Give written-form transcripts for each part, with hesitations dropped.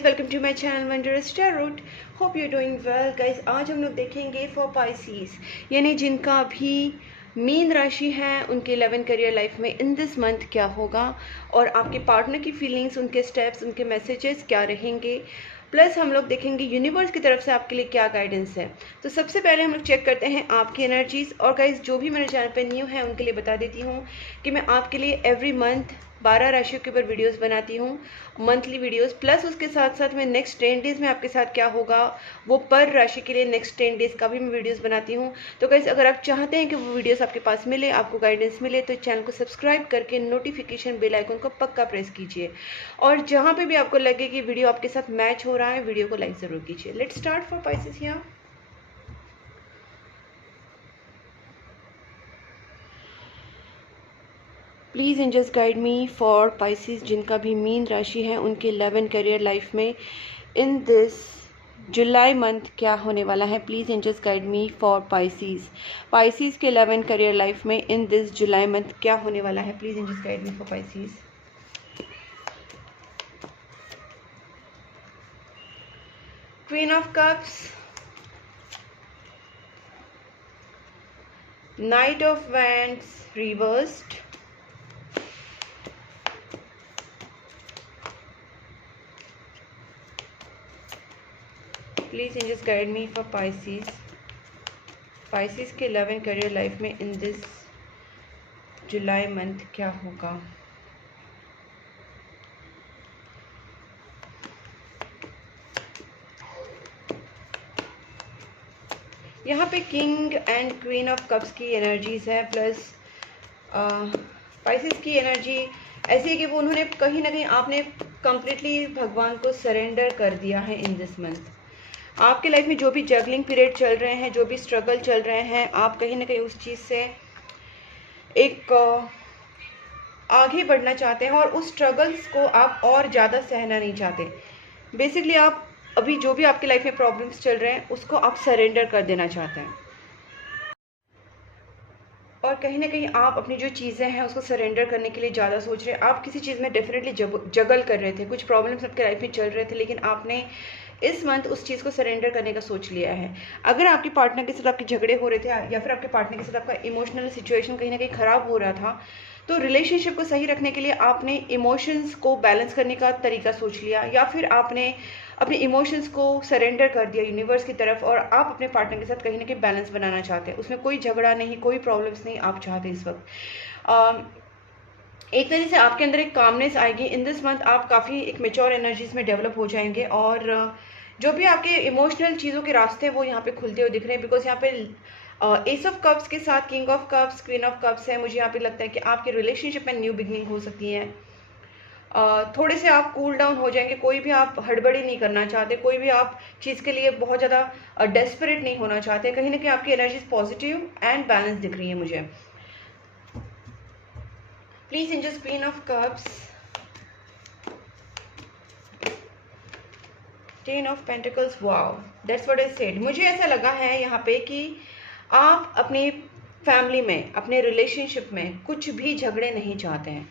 Guys, welcome to my channel Wondrous Tarot. Hope you doing well guys. आज हम लोग देखेंगे फॉर पाइसेस, यानी जिनका भी मीन राशि है उनके 11 करियर लाइफ में इन दिस मंथ क्या होगा, और आपके पार्टनर की फीलिंग्स, उनके स्टेप्स, उनके मैसेजेस क्या रहेंगे। प्लस हम लोग देखेंगे यूनिवर्स की तरफ से आपके लिए क्या गाइडेंस है। तो सबसे पहले हम लोग चेक करते हैं आपकी एनर्जीज। और गाइज, जो भी मेरे चैनल पे न्यू है उनके लिए बता देती हूँ कि मैं आपके लिए एवरी मंथ 12 राशियों के ऊपर वीडियोस बनाती हूँ, मंथली वीडियोस। प्लस उसके साथ साथ मैं नेक्स्ट 10 डेज में आपके साथ क्या होगा वो पर राशि के लिए नेक्स्ट 10 डेज का भी मैं वीडियोस बनाती हूँ। तो गाइस, अगर आप चाहते हैं कि वो वीडियोस आपके पास मिले, आपको गाइडेंस मिले, तो चैनल को सब्सक्राइब करके नोटिफिकेशन बेल आइकन को पक्का प्रेस कीजिए। और जहाँ पे भी आपको लगे कि वीडियो आपके साथ मैच हो रहा है, वीडियो को लाइक ज़रूर कीजिए। Let's start for Pisces here. Please angels guide me for Pisces, जिनका भी मीन राशि है उनके 11 करियर लाइफ में इन दिस जुलाई मंथ क्या होने वाला है। Please angels guide me for Pisces. Pisces के 11 करियर लाइफ में इन दिस जुलाई मंथ क्या होने वाला है। Please angels guide me for Pisces. Queen of cups, knight of wands reversed, please angels guide me for Pisces. Pisces के 11 career life में इन this July month क्या होगा। यहाँ पे king and queen of cups की एनर्जीज है, plus Pisces की energy ऐसी है कि वो उन्होंने कहीं ना कहीं, आपने कंप्लीटली भगवान को सरेंडर कर दिया है इन दिस मंथ। आपके लाइफ में जो भी जगलिंग पीरियड चल रहे हैं, जो भी स्ट्रगल चल रहे हैं, आप कहीं ना कहीं उस चीज़ से एक आगे बढ़ना चाहते हैं और उस स्ट्रगल्स को आप और ज़्यादा सहना नहीं चाहते। बेसिकली आप अभी जो भी आपकी लाइफ में प्रॉब्लम्स चल रहे हैं उसको आप सरेंडर कर देना चाहते हैं, और कहीं ना कहीं आप अपनी जो चीज़ें हैं उसको सरेंडर करने के लिए ज़्यादा सोच रहे हैं। आप किसी चीज़ में डेफिनेटली जगल कर रहे थे, कुछ प्रॉब्लम्स आपके लाइफ में चल रहे थे, लेकिन आपने इस मंथ उस चीज़ को सरेंडर करने का सोच लिया है। अगर आपके पार्टनर के साथ आपके झगड़े हो रहे थे, या फिर आपके पार्टनर के साथ आपका इमोशनल सिचुएशन कहीं ना कहीं ख़राब हो रहा था, तो रिलेशनशिप को सही रखने के लिए आपने इमोशंस को बैलेंस करने का तरीका सोच लिया, या फिर आपने अपने इमोशंस को सरेंडर कर दिया यूनिवर्स की तरफ, और आप अपने पार्टनर के साथ कहीं ना कहीं बैलेंस बनाना चाहते हैं। उसमें कोई झगड़ा नहीं, कोई प्रॉब्लम्स नहीं आप चाहते इस वक्त। एक तरीके से आपके अंदर एक कामनेस आएगी इन दिस मंथ। आप काफ़ी एक मेच्योर एनर्जीज में डेवलप हो जाएंगे, और जो भी आपके इमोशनल चीज़ों के रास्ते वो यहाँ पे खुलते हुए दिख रहे हैं। बिकॉज यहाँ पे एस ऑफ कप्स के साथ king of cups, queen of cups है। मुझे यहाँ पे लगता है कि आपके रिलेशनशिप में न्यू बिगनिंग हो सकती है। थोड़े से आप कूल डाउन हो जाएंगे, कोई भी आप हड़बड़ी नहीं करना चाहते, कोई भी आप चीज़ के लिए बहुत ज़्यादा डेस्परेट नहीं होना चाहते। कहीं ना कहीं आपकी एनर्जीज पॉजिटिव एंड बैलेंस दिख रही है मुझे। Please angels, queen of cups, ten of pentacles, wow, that's what I said. मुझे ऐसा लगा है यहाँ पे कि आप अपनी फैमिली में, अपने रिलेशनशिप में कुछ भी झगड़े नहीं चाहते हैं।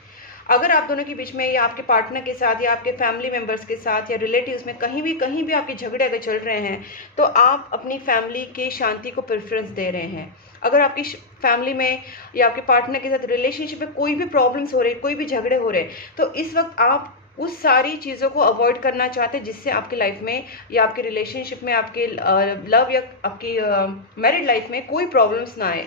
अगर आप दोनों के बीच में, या आपके पार्टनर के साथ, या आपके फैमिली मेम्बर्स के साथ, या रिलेटिव्स में कहीं भी आपके झगड़े अगर चल रहे हैं, तो आप अपनी फैमिली की शांति को प्रेफरेंस दे रहे हैं। अगर आपकी फैमिली में या आपके पार्टनर के साथ रिलेशनशिप में कोई भी प्रॉब्लम्स हो रहे, कोई भी झगड़े हो रहे, तो इस वक्त आप उस सारी चीज़ों को अवॉइड करना चाहते हैं, जिससे आपकी लाइफ में या आपके रिलेशनशिप में, आपके लव या आपकी मैरिड लाइफ में कोई प्रॉब्लम्स ना आए।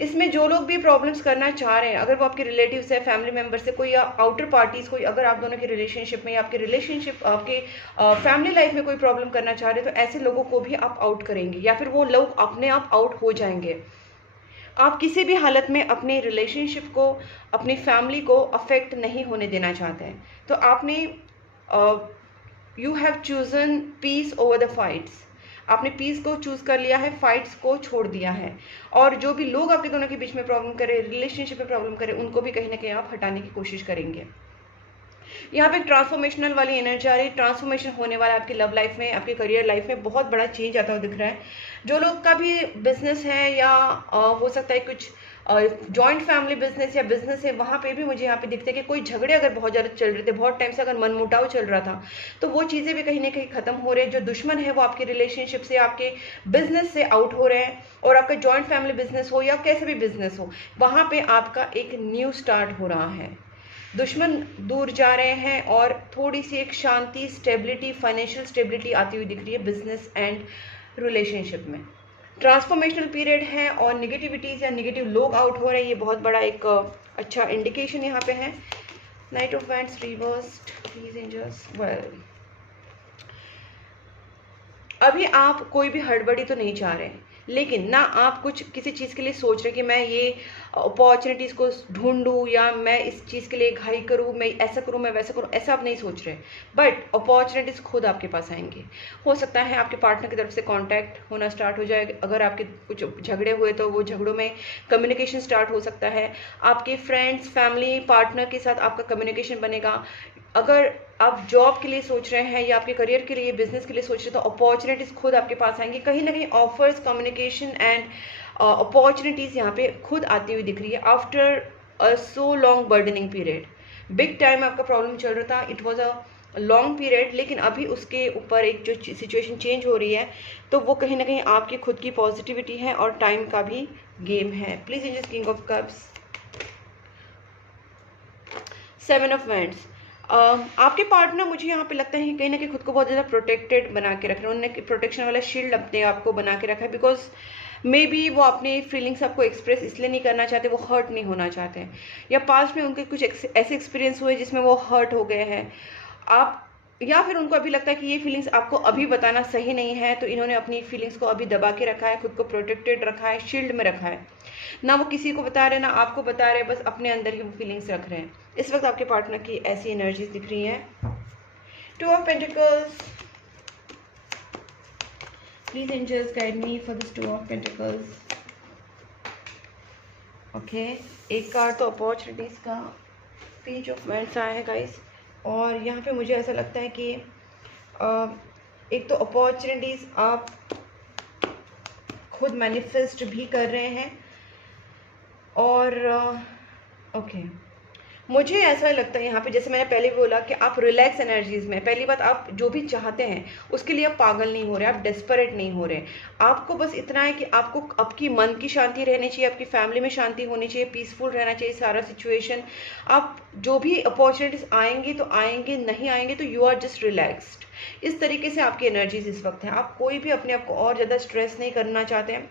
इसमें जो लोग भी प्रॉब्लम्स करना चाह रहे हैं, अगर वो आपके रिलेटिव्स है, फैमिली मेम्बर से कोई, या आउटर पार्टीज कोई, अगर आप दोनों के रिलेशनशिप में या आपके रिलेशनशिप, आपके फैमिली लाइफ में कोई प्रॉब्लम करना चाह रहे हैं, तो ऐसे लोगों को भी आप आउट करेंगे, या फिर वो लोग अपने आप आउट हो जाएंगे। आप किसी भी हालत में अपने रिलेशनशिप को, अपनी फैमिली को अफेक्ट नहीं होने देना चाहते हैं। तो आपने you have chosen peace over the fights. आपने पीस को चूज कर लिया है, फाइट्स को छोड़ दिया है। और जो भी लोग आपके दोनों के बीच में प्रॉब्लम करें, रिलेशनशिप में प्रॉब्लम करें, उनको भी कहीं ना कहीं आप हटाने की कोशिश करेंगे। यहाँ पे ट्रांसफॉर्मेशनल वाली एनर्जी आ रही है। ट्रांसफॉर्मेशन होने वाला है आपकी लव लाइफ में, आपके करियर लाइफ में बहुत बड़ा चेंज आता हुआ दिख रहा है। जो लोग का भी बिजनेस है, या हो सकता है कुछ जॉइंट फैमिली बिजनेस या बिजनेस है, वहाँ पे भी मुझे यहाँ पे दिखते हैं कि कोई झगड़े अगर बहुत ज़्यादा चल रहे थे, बहुत टाइम से अगर मनमुटाव चल रहा था, तो वो चीज़ें भी कहीं ना कहीं ख़त्म हो रहे हैं। जो दुश्मन है वो आपके रिलेशनशिप से, आपके बिजनेस से आउट हो रहे हैं, और आपका जॉइंट फैमिली बिजनेस हो या कैसे भी बिजनेस हो, वहाँ पे आपका एक न्यू स्टार्ट हो रहा है। दुश्मन दूर जा रहे हैं और थोड़ी सी एक शांति, स्टेबिलिटी, फाइनेंशियल स्टेबिलिटी आती हुई दिख रही है बिजनेस एंड रिलेशनशिप में। ट्रांसफॉर्मेशनल पीरियड है और निगेटिविटीज या निगेटिव लोग आउट हो रहे हैं, ये बहुत बड़ा एक अच्छा इंडिकेशन यहाँ पे है। Knight of wands reversed, please angels. Well, अभी आप कोई भी हड़बड़ी तो नहीं चाह रहे, लेकिन ना आप कुछ किसी चीज़ के लिए सोच रहे कि मैं ये अपॉर्चुनिटीज़ को ढूंढूं या मैं इस चीज़ के लिए घाई करूं, मैं ऐसा करूं, मैं वैसा करूं, ऐसा आप नहीं सोच रहे। बट अपॉर्चुनिटीज़ खुद आपके पास आएंगे। हो सकता है आपके पार्टनर की तरफ से कांटेक्ट होना स्टार्ट हो जाए, अगर आपके कुछ झगड़े हुए तो वो झगड़ों में कम्युनिकेशन स्टार्ट हो सकता है। आपके फ्रेंड्स, फैमिली, पार्टनर के साथ आपका कम्युनिकेशन बनेगा। अगर आप जॉब के लिए सोच रहे हैं या आपके करियर के लिए, बिजनेस के लिए सोच रहे हैं, तो अपॉर्चुनिटीज़ खुद आपके पास आएंगी। कहीं ना कहीं ऑफर्स, कम्युनिकेशन एंड अपॉर्चुनिटीज़ यहाँ पे खुद आती हुई दिख रही है after a so long burdening period. Big time आपका प्रॉब्लम चल रहा था, it was a long period, लेकिन अभी उसके ऊपर एक जो सिचुएशन चेंज हो रही है, तो वो कहीं ना कहीं आपकी खुद की पॉजिटिविटी है और टाइम का भी गेम है। Please angels, king of cups, 7 of wands. आपके पार्टनर, मुझे यहाँ पे लगता है कि कहीं ना कहीं खुद को बहुत ज़्यादा प्रोटेक्टेड बना के रख रहे हैं। उन्होंने प्रोटेक्शन वाला शील्ड अपने आप को बना के रखा है, बिकॉज मे बी वो अपनी फीलिंग्स आपको एक्सप्रेस इसलिए नहीं करना चाहते, वो हर्ट नहीं होना चाहते हैं, या पास्ट में उनके कुछ ऐसे एक्सपीरियंस हुए जिसमें वो हर्ट हो गए हैं आप, या फिर उनको अभी लगता है कि ये फीलिंग्स आपको अभी बताना सही नहीं है, तो इन्होंने अपनी फीलिंग्स को अभी दबा के रखा है, खुद को प्रोटेक्टेड रखा है, शील्ड में रखा है। ना वो किसी को बता रहे, ना आपको बता रहे, बस अपने अंदर ही वो फीलिंग्स रख रहे हैं। इस वक्त आपके पार्टनर की ऐसी एनर्जीज दिख रही हैं। 2 of pentacles, please angels guide me for this 2 of pentacles. Okay, एक कार्ड तो अपॉर्चुनिटीज का पेज ऑफ वैंड्स आया है गाइस, और यहाँ पे मुझे ऐसा लगता है कि एक तो अपॉर्चुनिटीज आप खुद मैनिफेस्ट भी कर रहे हैं, और ओके, मुझे ऐसा लगता है यहाँ पे, जैसे मैंने पहले बोला कि आप रिलैक्स एनर्जीज में, पहली बात, आप जो भी चाहते हैं उसके लिए आप पागल नहीं हो रहे, आप डेस्परेट नहीं हो रहे। आपको बस इतना है कि आपको आपकी मन की शांति रहनी चाहिए, आपकी फैमिली में शांति होनी चाहिए, पीसफुल रहना चाहिए सारा सिचुएशन। आप जो भी अपॉर्चुनिटीज आएंगे तो आएंगे, नहीं आएंगे तो यू आर जस्ट रिलैक्स्ड। इस तरीके से आपकी एनर्जीज इस वक्त हैं। आप कोई भी अपने आप को और ज़्यादा स्ट्रेस नहीं करना चाहते हैं।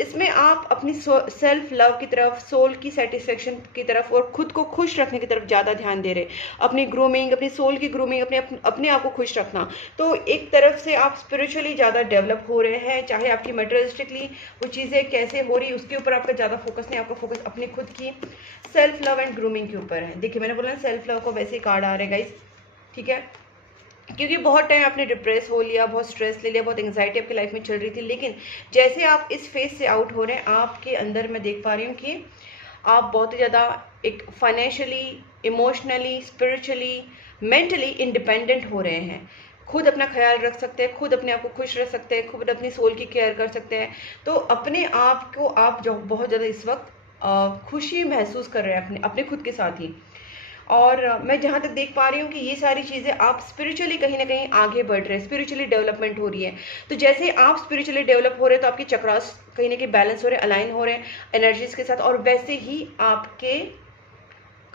इसमें आप अपनी सेल्फ लव की तरफ, सोल की सेटिस्फेक्शन की तरफ और खुद को खुश रखने की तरफ ज़्यादा ध्यान दे रहे। अपनी ग्रूमिंग, अपनी सोल की ग्रूमिंग, अपने आप को खुश रखना। तो एक तरफ से आप स्पिरिचुअली ज़्यादा डेवलप हो रहे हैं, चाहे आपकी मटेरियलिस्टिकली वो चीज़ें कैसे हो रही उसके ऊपर आपका ज़्यादा फोकस नहीं, आपका फोकस अपनी खुद की सेल्फ लव एंड ग्रूमिंग के ऊपर है। देखिए, मैंने बोला ना सेल्फ लव को वैसे ही कार्ड आ रहे हैं गाइस, ठीक है, क्योंकि बहुत टाइम आपने डिप्रेस हो लिया, बहुत स्ट्रेस ले लिया, बहुत एंग्जाइटी आपकी लाइफ में चल रही थी, लेकिन जैसे आप इस फेज से आउट हो रहे हैं, आपके अंदर मैं देख पा रही हूँ कि आप बहुत ही ज़्यादा एक financially, emotionally, spiritually, mentally independent हो रहे हैं। खुद अपना ख्याल रख सकते हैं, खुद अपने आप को खुश रख सकते हैं, खुद अपनी सोल की केयर कर सकते हैं। तो अपने आप को आप जो बहुत ज़्यादा इस वक्त खुशी महसूस कर रहे हैं अपने खुद के साथ ही। और मैं जहाँ तक देख पा रही हूँ कि ये सारी चीज़ें आप स्पिरिचुअली कहीं ना कहीं आगे बढ़ रहे हैं, स्पिरिचुअली डेवलपमेंट हो रही है। तो जैसे आप स्पिरिचुअली डेवलप हो रहे हैं तो आपके चक्रास कहीं ना कहीं बैलेंस हो रहे हैं, अलाइन हो रहे हैं एनर्जीज के साथ, और वैसे ही आपके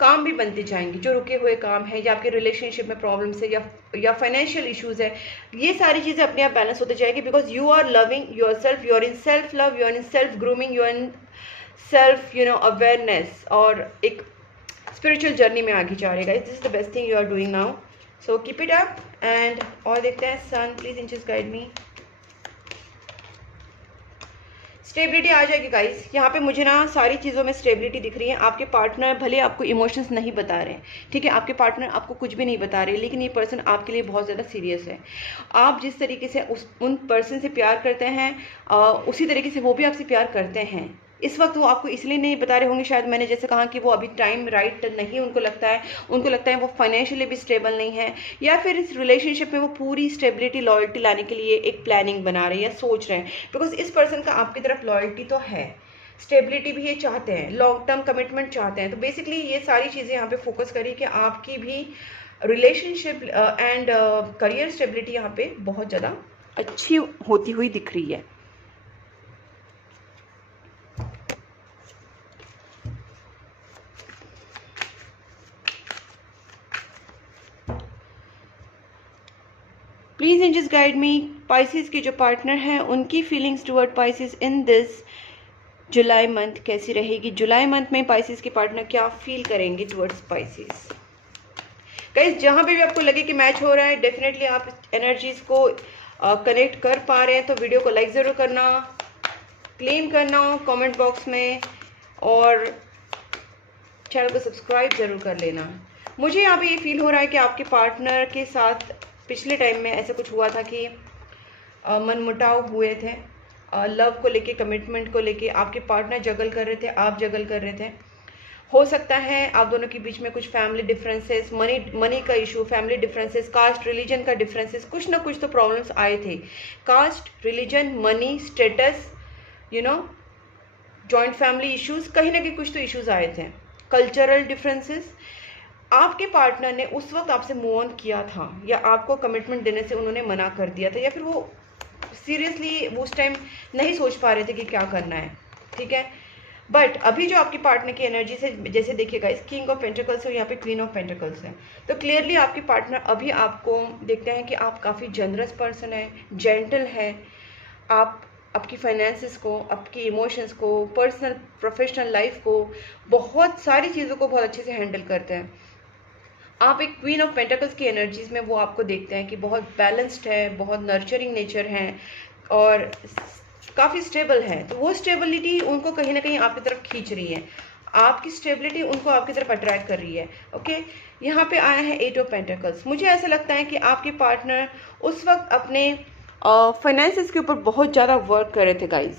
काम भी बनते जाएंगे। जो रुके हुए काम है या आपके रिलेशनशिप में प्रॉब्लम्स है या फाइनेंशियल इश्यूज है, ये सारी चीज़ें अपने आप बैलेंस होते जाएगी, because you are loving yourself, you are in self love, you are in self grooming, you are in self awareness, और एक स्पिरिचुअल जर्नी में आगे जा रहे guys. This is the best thing you are doing now, so keep it up. And और देखते हैं सन, please angels guide me. Stability आ जाएगी गाइस, यहाँ पे मुझे ना सारी चीज़ों में स्टेबिलिटी दिख रही है। आपके पार्टनर भले आपको इमोशंस नहीं बता रहे हैं, ठीक है, आपके पार्टनर आपको कुछ भी नहीं बता रहे, लेकिन ये पर्सन आपके लिए बहुत ज़्यादा सीरियस है। आप जिस तरीके से उन पर्सन से प्यार करते हैं, उसी तरीके से वो भी आपसे प्यार करते हैं। इस वक्त वो आपको इसलिए नहीं बता रहे होंगे, शायद मैंने जैसे कहा कि वो अभी टाइम राइट नहीं उनको लगता है वो फाइनेंशियली भी स्टेबल नहीं है, या फिर इस रिलेशनशिप में वो पूरी स्टेबिलिटी, लॉयल्टी लाने के लिए एक प्लानिंग बना रहे हैं या सोच रहे हैं, बिकॉज इस पर्सन का आपकी तरफ लॉयल्टी तो है, स्टेबिलिटी भी ये चाहते हैं, लॉन्ग टर्म कमिटमेंट चाहते हैं। तो बेसिकली ये सारी चीज़ें यहाँ पे फोकस करी कि आपकी भी रिलेशनशिप एंड करियर स्टेबिलिटी यहाँ पे बहुत ज़्यादा अच्छी होती हुई दिख रही है। Please angels guide me, Pisces के जो पार्टनर हैं उनकी feelings toward Pisces in this July month कैसी रहेगी। जुलाई मंथ में पाइसेस के पार्टनर क्या फील करेंगे टुवर्ड्स पाइसेस। गाइस जहाँ पे भी आपको लगे कि मैच हो रहा है, डेफिनेटली आप एनर्जीज को कनेक्ट कर पा रहे हैं तो वीडियो को लाइक ज़रूर करना, क्लेम करना कमेंट बॉक्स में, और चैनल को सब्सक्राइब ज़रूर कर लेना। मुझे यहाँ पे ये फील हो रहा है कि आपके पार्टनर के साथ पिछले टाइम में ऐसा कुछ हुआ था कि मनमुटाव हुए थे, लव को लेके, कमिटमेंट को लेके। आपके पार्टनर जगल कर रहे थे, आप जगल कर रहे थे। हो सकता है आप दोनों के बीच में कुछ फैमिली डिफरेंसेस, मनी का issue, family differences, caste religion का डिफरेंसेस, कुछ ना कुछ तो प्रॉब्लम्स आए थे। Caste, religion, money, status, joint family issues, कहीं ना कहीं कुछ तो इश्यूज आए थे। Cultural differences. आपके पार्टनर ने उस वक्त आपसे मूव ऑन किया था, या आपको कमिटमेंट देने से उन्होंने मना कर दिया था, या फिर वो सीरियसली उस टाइम नहीं सोच पा रहे थे कि क्या करना है, ठीक है। बट अभी जो आपकी पार्टनर की एनर्जी से, जैसे देखिएगा इस किंग ऑफ पेंटिकल्स और यहाँ पे क्वीन ऑफ पेंटिकल्स है, तो क्लियरली आपके पार्टनर अभी आपको देखते हैं कि आप काफ़ी जनरस पर्सन है, जेंटल है। आप आपकी फाइनेंसेस को, आपकी इमोशंस को, पर्सनल प्रोफेशनल लाइफ को, बहुत सारी चीज़ों को बहुत अच्छे से हैंडल करते हैं। आप एक क्वीन ऑफ पेंटिकल्स की एनर्जीज में वो आपको देखते हैं कि बहुत बैलेंस्ड है, बहुत नर्चरिंग नेचर है और काफ़ी स्टेबल है। तो वो स्टेबिलिटी उनको कहीं ना कहीं आपकी तरफ खींच रही है, आपकी स्टेबिलिटी उनको आपकी तरफ अट्रैक्ट कर रही है। ओके, यहाँ पे आया है 8 ऑफ पेंटिकल्स। मुझे ऐसा लगता है कि आपके पार्टनर उस वक्त अपने फाइनेंसेस के ऊपर बहुत ज़्यादा वर्क कर रहे थे गाइज,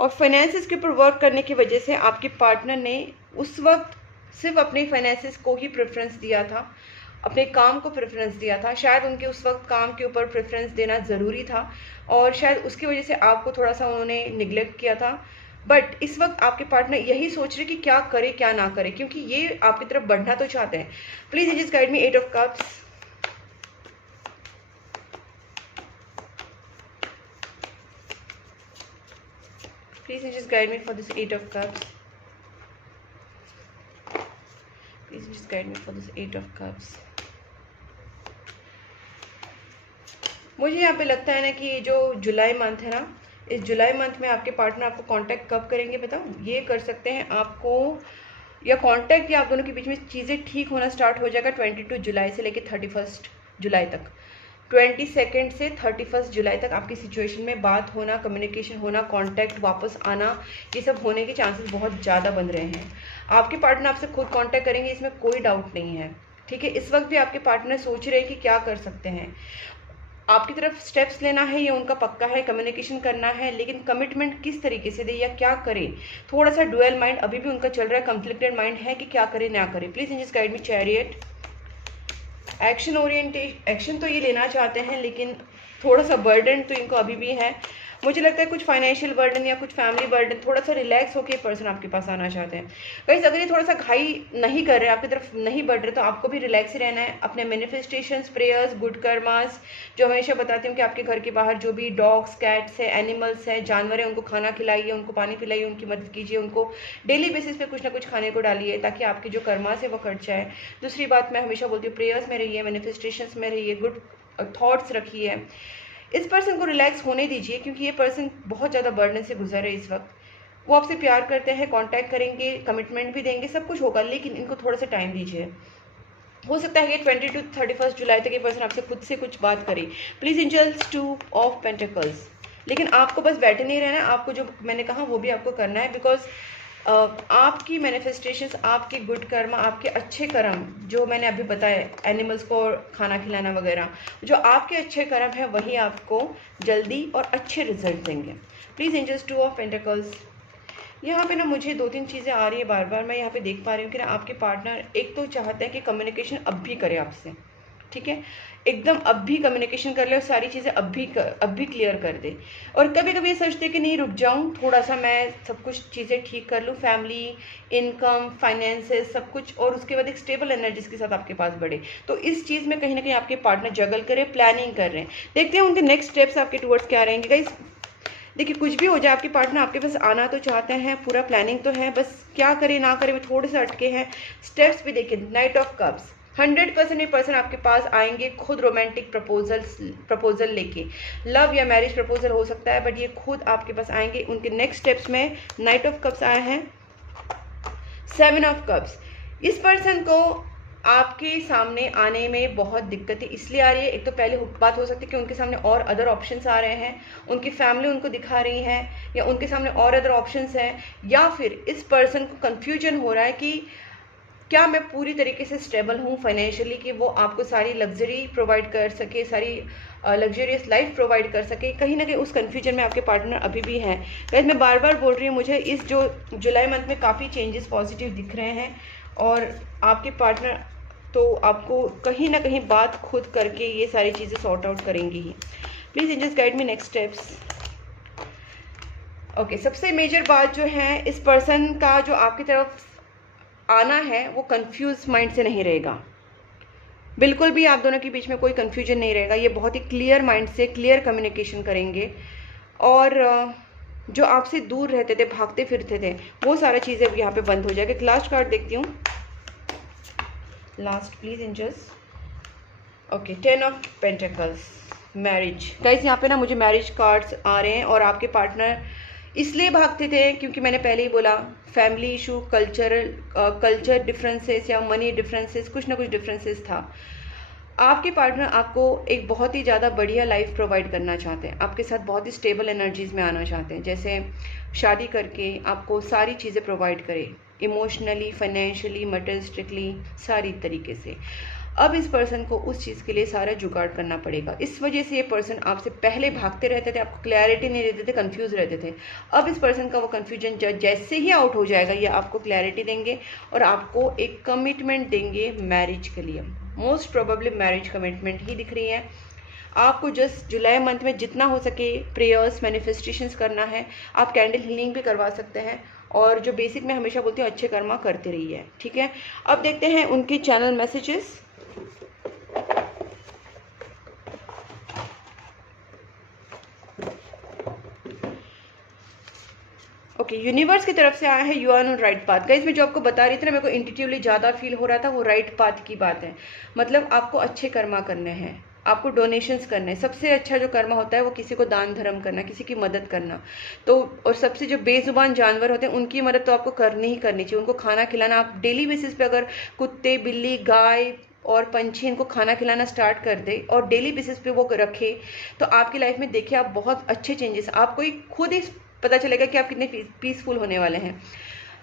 और फाइनेंसेस के ऊपर वर्क करने की वजह से आपके पार्टनर ने उस वक्त सिर्फ अपने फाइनेंसेस को ही प्रेफरेंस दिया था, अपने काम को प्रेफरेंस दिया था। शायद उनके उस वक्त काम के ऊपर प्रेफरेंस देना ज़रूरी था, और शायद उसकी वजह से आपको थोड़ा सा उन्होंने निगलेक्ट किया था। बट इस वक्त आपके पार्टनर यही सोच रहे कि क्या करे क्या ना करे, क्योंकि ये आपकी तरफ बढ़ना तो चाहते हैं। Please just guide me 8 of cups. Please just guide me for this 8 of cups. Please just guide me for this 8 of cups. मुझे यहाँ पे लगता है ना कि जो जुलाई मंथ है ना, इस जुलाई मंथ में आपके पार्टनर आपको कांटेक्ट कब करेंगे बताओ। ये कर सकते हैं आपको, या कांटेक्ट या आप दोनों के बीच में चीज़ें ठीक होना स्टार्ट हो जाएगा 22 जुलाई से लेकर 31 जुलाई तक। 22 से 31 जुलाई तक आपकी सिचुएशन में बात होना, कम्युनिकेशन होना, कांटेक्ट वापस आना, ये सब होने के चांसेस बहुत ज़्यादा बन रहे हैं। आपके पार्टनर आपसे खुद कांटेक्ट करेंगे, इसमें कोई डाउट नहीं है, ठीक है। इस वक्त भी आपके पार्टनर सोच रहे हैं कि क्या कर सकते हैं, आपकी तरफ स्टेप्स लेना है, ये उनका पक्का है, कम्युनिकेशन करना है, लेकिन कमिटमेंट किस तरीके से दे या क्या करे। थोड़ा सा डुअल माइंड अभी भी उनका चल रहा है, कंफ्लिक्टेड माइंड है कि क्या करे ना करे। Please just guide me chariot. Action oriented, action तो ये लेना चाहते हैं, लेकिन थोड़ा सा बर्डन तो इनको अभी भी है। मुझे लगता है कुछ फाइनेंशियल बर्डन या कुछ फैमिली बर्डन, थोड़ा सा रिलैक्स होकर पर्सन आपके पास आना चाहते हैं। गाइस अगर ये थोड़ा सा घाई नहीं कर रहे, आपकी तरफ नहीं बढ़ रहे, तो आपको भी रिलैक्स ही रहना है। अपने मैनिफेस्टेशंस, प्रेयर्स, गुड कर्मास, जो हमेशा बताती हूँ कि आपके घर के बाहर जो भी डॉग्स, कैट्स है, एनिमल्स है, जानवर है, उनको खाना खिलाइए, उनको पानी पिलाइए, उनकी मदद कीजिए, उनको डेली बेसिस पे कुछ ना कुछ खाने को डालिए, ताकि आपके जो कर्मास है वो कट जाए। दूसरी बात मैं हमेशा बोलती हूँ, प्रेयर्स में रहिए, मैनिफेस्टेशंस में रहिए, गुड थॉट्स रखिए। इस पर्सन को रिलैक्स होने दीजिए, क्योंकि ये पर्सन बहुत ज़्यादा बर्डन से गुजर रहे इस वक्त। वो आपसे प्यार करते हैं, कांटेक्ट करेंगे, कमिटमेंट भी देंगे, सब कुछ होगा, लेकिन इनको थोड़ा सा टाइम दीजिए। हो सकता है कि 20 to 31 जुलाई तक ये पर्सन आपसे खुद से कुछ बात करे। Please angels 2 of pentacles. लेकिन आपको बस बैठे नहीं रहना है, आपको जो मैंने कहा वो भी आपको करना है, बिकॉज आपकी मैनिफेस्टेशंस, आपके गुड कर्म, आपके अच्छे कर्म जो मैंने अभी बताए, एनिमल्स को खाना खिलाना वगैरह, जो आपके अच्छे कर्म है वही आपको जल्दी और अच्छे रिजल्ट देंगे। Please angels 2 of pentacles. यहाँ पे ना मुझे 2-3 चीज़ें आ रही है बार बार। मैं यहाँ पे देख पा रही हूँ कि ना आपके पार्टनर एक तो चाहते हैं कि कम्युनिकेशन अब भी करे आपसे, ठीक है। एकदम अब भी कम्युनिकेशन कर ले और सारी चीज़ें अब भी क्लियर कर दे। और कभी कभी ये सोचते कि नहीं, रुक जाऊँ थोड़ा सा, मैं सब कुछ चीज़ें ठीक कर लूँ, फैमिली, इनकम, फाइनेंसेस, सब कुछ, और उसके बाद एक स्टेबल एनर्जीज के साथ आपके पास बढ़े। तो इस चीज़ में कहीं ना कहीं आपके पार्टनर जगल करे, प्लानिंग कर रहे हैं। देखते हैं उनके नेक्स्ट स्टेप्स आपके टुवर्ड्स क्या रहेंगे गाइस। देखिए कुछ भी हो जाए, आपके पार्टनर आपके पास आना तो चाहते हैं, पूरा प्लानिंग तो है, बस क्या करे ना करे में थोड़े से अटके हैं। स्टेप्स भी देखिए, नाइट ऑफ कप्स, 100% ये पर्सन आपके पास आएंगे खुद रोमांटिक प्रपोजल लेके। लव या मैरिज प्रपोजल हो सकता है, बट ये खुद आपके पास आएंगे। उनके नेक्स्ट स्टेप्स में नाइट ऑफ कप्स आए हैं, 7 ऑफ कप्स। इस पर्सन को आपके सामने आने में बहुत दिक्कतें इसलिए आ रही है, एक तो पहले बात हो सकती है कि उनके सामने और अदर ऑप्शंस आ रहे हैं, उनकी फैमिली उनको दिखा रही है, या उनके सामने और अदर ऑप्शंस हैं, या फिर इस पर्सन को कंफ्यूजन हो रहा है कि क्या मैं पूरी तरीके से स्टेबल हूँ फाइनेंशियली कि वो आपको सारी लग्जरी प्रोवाइड कर सके, सारी लग्जरियस लाइफ प्रोवाइड कर सके। कहीं ना कहीं उस कन्फ्यूजन में आपके पार्टनर अभी भी हैं। वैसे मैं बार बार बोल रही हूँ, मुझे इस जो जुलाई मंथ में काफ़ी चेंजेस पॉजिटिव दिख रहे हैं, और आपके पार्टनर तो आपको कहीं ना कहीं बात खुद करके ये सारी चीज़ें सॉर्ट आउट करेंगी ही। Please angels guide me next steps. Okay, सबसे मेजर बात जो है, इस पर्सन का जो आपकी तरफ आना है वो कंफ्यूज माइंड से नहीं रहेगा, बिल्कुल भी आप दोनों के बीच में कोई कंफ्यूजन नहीं रहेगा। ये बहुत ही क्लियर माइंड से क्लियर कम्युनिकेशन करेंगे, और जो आपसे दूर रहते थे, भागते फिरते थे, वो सारा चीज़ें अब यहाँ पे बंद हो जाएगी। लास्ट कार्ड देखती हूँ, last please angels. Okay, 10 of pentacles, marriage. Guys यहाँ पे ना मुझे मैरिज कार्ड्स आ रहे हैं, और आपके पार्टनर इसलिए भागते थे क्योंकि मैंने पहले ही बोला, फैमिली इशू, कल्चर डिफरेंसेस या मनी डिफरेंसेस, कुछ ना कुछ डिफरेंसेस था। आपके पार्टनर आपको एक बहुत ही ज़्यादा बढ़िया लाइफ प्रोवाइड करना चाहते हैं, आपके साथ बहुत ही स्टेबल एनर्जीज में आना चाहते हैं, जैसे शादी करके आपको सारी चीज़ें प्रोवाइड करे, इमोशनली, फाइनेंशियली, मटेरियलिस्टिकली, सारी तरीके से। अब इस पर्सन को उस चीज़ के लिए सारा जुगाड़ करना पड़ेगा। इस वजह से ये पर्सन आपसे पहले भागते रहते थे, आपको क्लैरिटी नहीं रहते थे, कंफ्यूज रहते थे। अब इस पर्सन का वो कंफ्यूजन जैसे ही आउट हो जाएगा, ये आपको क्लैरिटी देंगे और आपको एक कमिटमेंट देंगे मैरिज के लिए। मोस्ट प्रोबेबली मैरिज कमिटमेंट ही दिख रही है। आपको जस्ट जुलाई मंथ में जितना हो सके प्रेयर्स, मैनिफेस्टेशंस करना है। आप कैंडल हीलिंग भी करवा सकते हैं, और जो बेसिक मैं हमेशा बोलती हूँ, अच्छे कर्मा करते रहिए, ठीक है। अब देखते हैं उनके चैनल मैसेजेस। ओके, यूनिवर्स की तरफ से आया है, you are on right path. Guys मैं जो आपको बता रही थी ना, मेरे को इंट्यूटिवली ज़्यादा फील हो रहा था, वो राइट पाथ की बात है। मतलब आपको अच्छे कर्मा करने हैं, आपको डोनेशंस करने हैं। सबसे अच्छा जो कर्मा होता है वो किसी को दान धर्म करना, किसी की मदद करना। तो और सबसे जो बेजुबान जानवर होते हैं उनकी मदद तो आपको करनी ही करनी चाहिए। उनको खाना खिलाना, आप डेली बेसिस पे अगर कुत्ते, बिल्ली, गाय और पंछी इनको खाना खिलाना स्टार्ट कर दे और डेली बेसिस पे वो रखे, तो आपकी लाइफ में देखिए आप बहुत अच्छे चेंजेस, आपको ही खुद ही पता चलेगा कि आप कितने पीसफुल होने वाले हैं।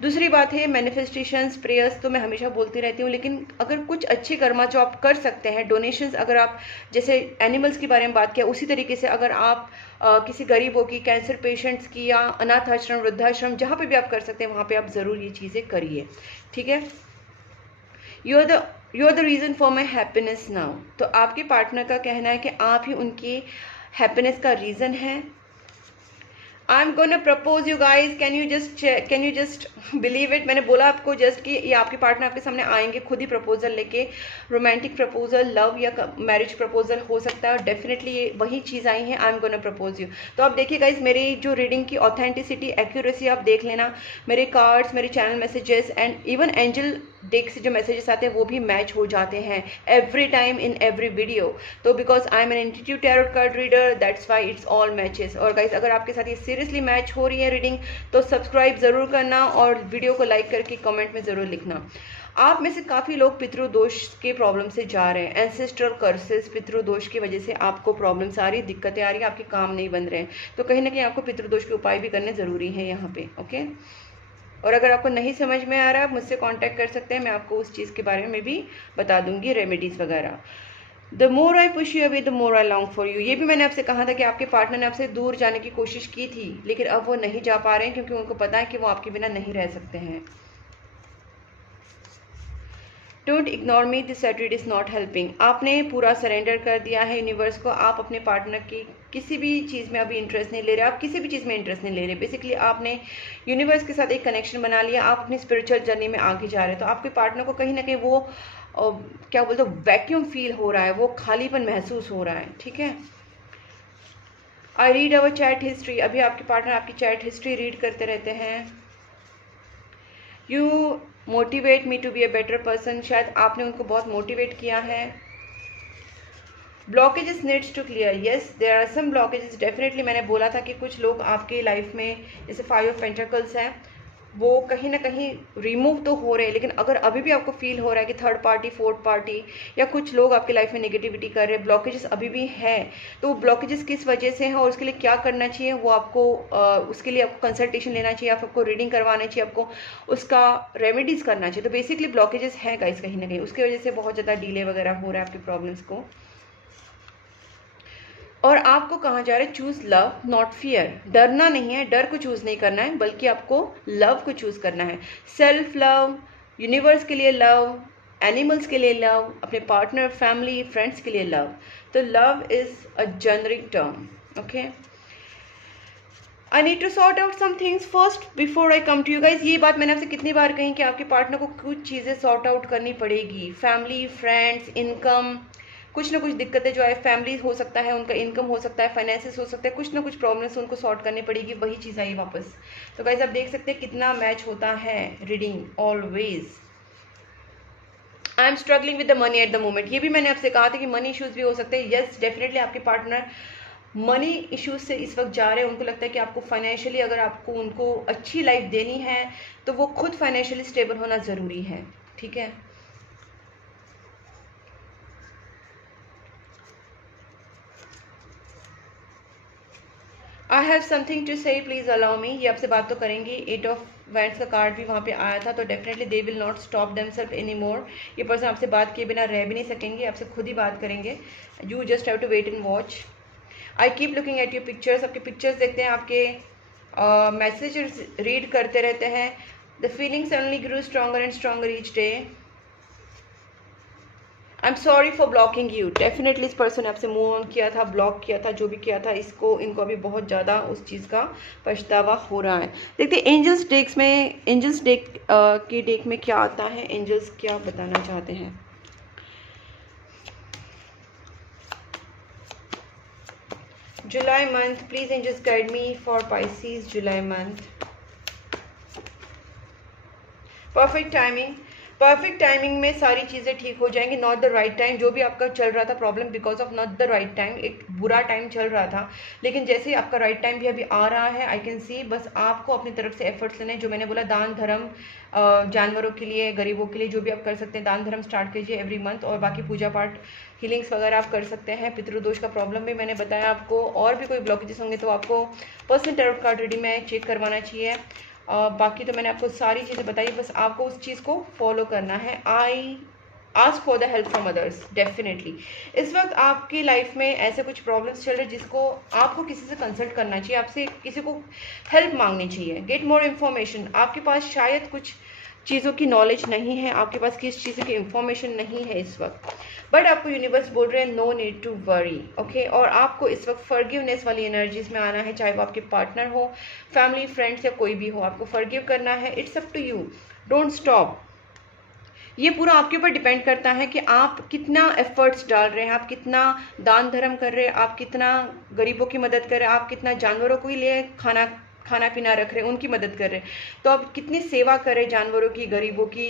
दूसरी बात है मैनिफेस्टेशंस, प्रेयर्स तो मैं हमेशा बोलती रहती हूँ, लेकिन अगर कुछ अच्छे कर्मा जो आप कर सकते हैं, डोनेशंस, अगर आप जैसे एनिमल्स के बारे में बात किया, उसी तरीके से अगर आप किसी गरीबों की, कैंसर पेशेंट्स की, या अनाथ आश्रम, वृद्धाश्रम, जहाँ पे भी आप कर सकते हैं वहाँ पे आप ज़रूर ये चीज़ें करिए, ठीक है। You are the reason for my happiness now. तो आपके पार्टनर का कहना है कि आप ही उनकी हैप्पीनेस का रीज़न है। I'm gonna propose you guys, can you just believe it? मैंने बोला आपको जस्ट कि ये आपके पार्टनर आपके सामने आएंगे खुद ही प्रपोजल लेके। रोमांटिक प्रपोजल, लव या मैरिज प्रपोजल हो सकता है, और डेफिनेटली ये वही चीज़ आई है, I'm gonna propose you। तो आप देखिए गाइज, मेरी जो रीडिंग की ऑथेंटिसिटी, एक्यूरेसी आप देख लेना। मेरे कार्ड्स, मेरे channel messages and even angel deck से जो मैसेजेस आते हैं वो भी मैच हो जाते हैं every time in every video. तो because I am an intuitive tarot card reader, that's why it's all matches. और गाइज अगर आपके साथ ये सीरियसली मैच हो रही है रीडिंग, तो सब्सक्राइब ज़रूर करना और वीडियो को लाइक करके कमेंट में ज़रूर लिखना। आप में से काफ़ी लोग पितृदोष के प्रॉब्लम से जा रहे हैं, एंसेस्ट्रल कर्सेस, पितृदोष की वजह से आपको प्रॉब्लम्स आ रही, दिक्कतें आ रही है, आपके काम नहीं बन रहे हैं। तो कहीं ना कहीं आपको पितृदोष के उपाय भी करने ज़रूरी है यहाँ पे, ओके। और अगर आपको नहीं समझ में आ रहा है, आप मुझसे कांटेक्ट कर सकते हैं, मैं आपको उस चीज़ के बारे में भी बता दूंगी, रेमेडीज़ वगैरह। The more I push you away the more I long for you. ये भी मैंने आपसे कहा था कि आपके पार्टनर ने आपसे दूर जाने की कोशिश की थी, लेकिन अब वो नहीं जा पा रहे हैं क्योंकि उनको पता है कि वो आपके बिना नहीं रह सकते हैं। Don't ignore me, this Saturday is not helping. आपने पूरा सरेंडर कर दिया है यूनिवर्स को, आप अपने पार्टनर की किसी भी चीज़ में अभी इंटरेस्ट नहीं ले रहे, आप किसी भी चीज़ में इंटरेस्ट नहीं ले रहे। बेसिकली आपने यूनिवर्स के साथ एक कनेक्शन बना लिया, आप अपनी स्पिरिचुअल जर्नी में आगे जा रहे हैं। तो आपके पार्टनर को कहीं ना कहीं वो क्या बोलते हो, वैक्यूम फील हो रहा है, वो खालीपन महसूस हो रहा है, ठीक है। I read our chat history, अभी आपके पार्टनर आपकी चैट हिस्ट्री रीड करते रहते हैं। You motivate me to be a better person, शायद आपने उनको बहुत मोटिवेट किया है। Blockages needs to clear, yes there are some blockages definitely. मैंने बोला था कि कुछ लोग आपके लाइफ में, जैसे 5 ऑफ पेंटिकल्स है, वो कहीं ना कहीं रिमूव तो हो रहे हैं, लेकिन अगर अभी भी आपको फील हो रहा है कि थर्ड पार्टी, फोर्थ पार्टी या कुछ लोग आपके लाइफ में नेगेटिविटी कर रहे हैं, ब्लॉकेजेस अभी भी हैं, तो वो ब्लॉकेजेस किस वजह से हैं और उसके लिए क्या करना चाहिए, वो आपको उसके लिए आपको कंसल्टेशन लेना चाहिए, आपको रीडिंग करवाना चाहिए, आपको उसका रेमेडीज करना चाहिए। तो बेसिकली ब्लॉकेजेस हैं गाइस कहीं ना कहीं, उसकी वजह से बहुत ज़्यादा डिले वगैरह हो रहा है आपकी प्रॉब्लम्स को। और आपको कहा जा रहा है चूज लव नॉट फियर, डरना नहीं है, डर को चूज नहीं करना है, बल्कि आपको लव को चूज करना है। सेल्फ लव, यूनिवर्स के लिए लव, एनिमल्स के लिए लव, अपने पार्टनर, फैमिली, फ्रेंड्स के लिए लव। तो love is a generic term, okay. I need to sort out some things first before I come to you guys. ये बात मैंने आपसे कितनी बार कही कि आपके पार्टनर को कुछ चीज़ें सॉर्ट आउट करनी पड़ेगी, फैमिली, फ्रेंड्स, इनकम, कुछ ना कुछ दिक्कतें जो है, फैमिली हो सकता है, उनका इनकम हो सकता है, फाइनेंसेस हो सकता है, कुछ ना कुछ प्रॉब्लम्स उनको सॉर्ट करनी पड़ेगी, वही चीज़ आई वापस। तो गाइज आप देख सकते हैं कितना मैच होता है reading always. I am struggling with the money at the moment, ये भी मैंने आपसे कहा था कि मनी इश्यूज भी हो सकते हैं। येस डेफिनेटली आपके पार्टनर मनी इश्यूज से इस वक्त जा रहे हैं, उनको लगता है कि आपको फाइनेंशियली अगर आपको उनको अच्छी लाइफ देनी है तो वो खुद फाइनेंशियली स्टेबल होना ज़रूरी है, ठीक है। आई हैव समथिंग टू से, प्लीज़ अलाउ मी, ये आपसे बात तो करेंगे। 8 ऑफ वैंड्स का कार्ड भी वहाँ पे आया था, तो definitely they will not stop themselves any more. ये पर्सन आपसे बात किए बिना रह भी नहीं सकेंगे, आपसे खुद ही बात करेंगे। You just have to wait and watch. I keep looking at your pictures, आपके पिक्चर्स देखते हैं, आपके मैसेजेस रीड करते रहते हैं। The feelings only grow stronger and stronger each day. I am sorry for blocking you, definitely इस person ने आपसे मूव ऑन किया था, ब्लॉक किया था, जो भी किया था, इनको अभी बहुत ज़्यादा उस चीज़ का पछतावा हो रहा है। देखते हैं एंजल्स डेक्स में, एंजल्स डेक के डेक में क्या आता है, एंजल्स क्या बताना चाहते हैं। July month, please angels guide me for Pisces July month. Perfect timing, perfect timing में सारी चीज़ें ठीक हो जाएंगी। नॉट द राइट टाइम, जो भी आपका चल रहा था problem because of not the right time, एक बुरा टाइम चल रहा था, लेकिन जैसे आपका राइट टाइम भी अभी आ रहा है, आई कैन सी। बस आपको अपनी तरफ से एफर्ट्स लेने, जो मैंने बोला दान धर्म, जानवरों के लिए, गरीबों के लिए, जो भी आप कर सकते हैं दान धर्म स्टार्ट कीजिए एवरी मंथ। और बाकी पूजा पाठ, हीलिंग्स वगैरह आप कर सकते हैं। पितृदोष का प्रॉब्लम भी मैंने बताया आपको, और भी कोई ब्लॉकेजेस होंगे तो आपको पर्सनल टैरोट कार्ड रीडिंग में चेक करवाना चाहिए। बाकी तो मैंने आपको सारी चीज़ें बताई, बस आपको उस चीज़ को फॉलो करना है। I ask for the help from others, definitely इस वक्त आपकी लाइफ में ऐसे कुछ प्रॉब्लम्स चल रहे हैं जिसको आपको किसी से कंसल्ट करना चाहिए, आपसे किसी को हेल्प मांगनी चाहिए। गेट मोर इन्फॉर्मेशन, आपके पास शायद कुछ चीज़ों की नॉलेज नहीं है, आपके पास किस चीज़ की इंफॉर्मेशन नहीं है इस वक्त, बट आपको यूनिवर्स बोल रहे हैं no need to worry, okay. और आपको इस वक्त फॉरगिवनेस वाली एनर्जीज में आना है, चाहे वो आपके पार्टनर हो, फैमिली, फ्रेंड्स या कोई भी हो, आपको फॉरगिव करना है। It's up to you, don't stop. ये पूरा आपके ऊपर डिपेंड करता है कि आप कितना एफर्ट्स डाल रहे हैं, आप कितना दान धर्म कर रहे हैं, आप कितना गरीबों की मदद कर रहे हैं, आप कितना जानवरों को ही लिए खाना पीना रख रहे हैं, उनकी मदद कर रहे हैं, तो आप कितनी सेवा कर रहे हैं जानवरों की, गरीबों की।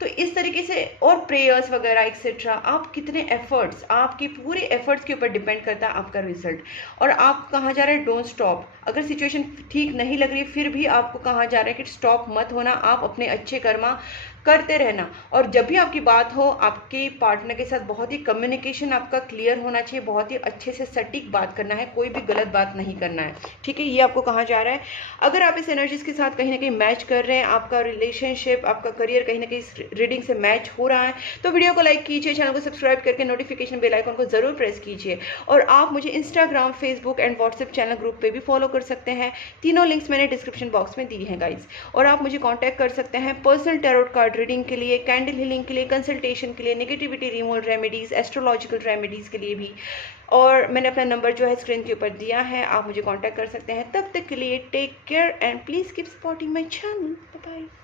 तो इस तरीके से, और प्रेयर्स वगैरह एक्सेट्रा, आप कितने एफर्ट्स, आपके पूरे एफर्ट्स के ऊपर डिपेंड करता है आपका रिजल्ट। और आप कहाँ जा रहे हैं, डोंट स्टॉप। अगर सिचुएशन ठीक नहीं लग रही फिर भी आपको कहा जा रहा है कि स्टॉप मत होना, आप अपने अच्छे कर्मा करते रहना। और जब भी आपकी बात हो, आपके पार्टनर के साथ बहुत ही कम्युनिकेशन आपका क्लियर होना चाहिए, बहुत ही अच्छे से सटीक बात करना है, कोई भी गलत बात नहीं करना है, ठीक है। ये आपको कहा जा रहा है। अगर आप इस एनर्जीज के साथ कहीं ना कहीं मैच कर रहे हैं, आपका रिलेशनशिप, आपका करियर कहीं ना कहीं रीडिंग से मैच हो रहा है, तो वीडियो को लाइक कीजिए, चैनल को सब्सक्राइब करके नोटिफिकेशन बेल आइकन को जरूर प्रेस कीजिए। और आप मुझे Instagram, Facebook and WhatsApp channel group पे भी फॉलो कर सकते हैं, तीनों लिंक्स मैंने डिस्क्रिप्शन बॉक्स में दी हैं गाइज। और आप मुझे कॉन्टैक्ट कर सकते हैं personal tarot card card reading के लिए, कैंडल हीलिंग के लिए, कंसल्टेशन के लिए, negativity removal remedies, astrological remedies के लिए भी। और मैंने अपना नंबर जो है स्क्रीन के ऊपर दिया है, आप मुझे कांटेक्ट कर सकते हैं। तब तक के लिए take care and please keep supporting my channel. Bye bye.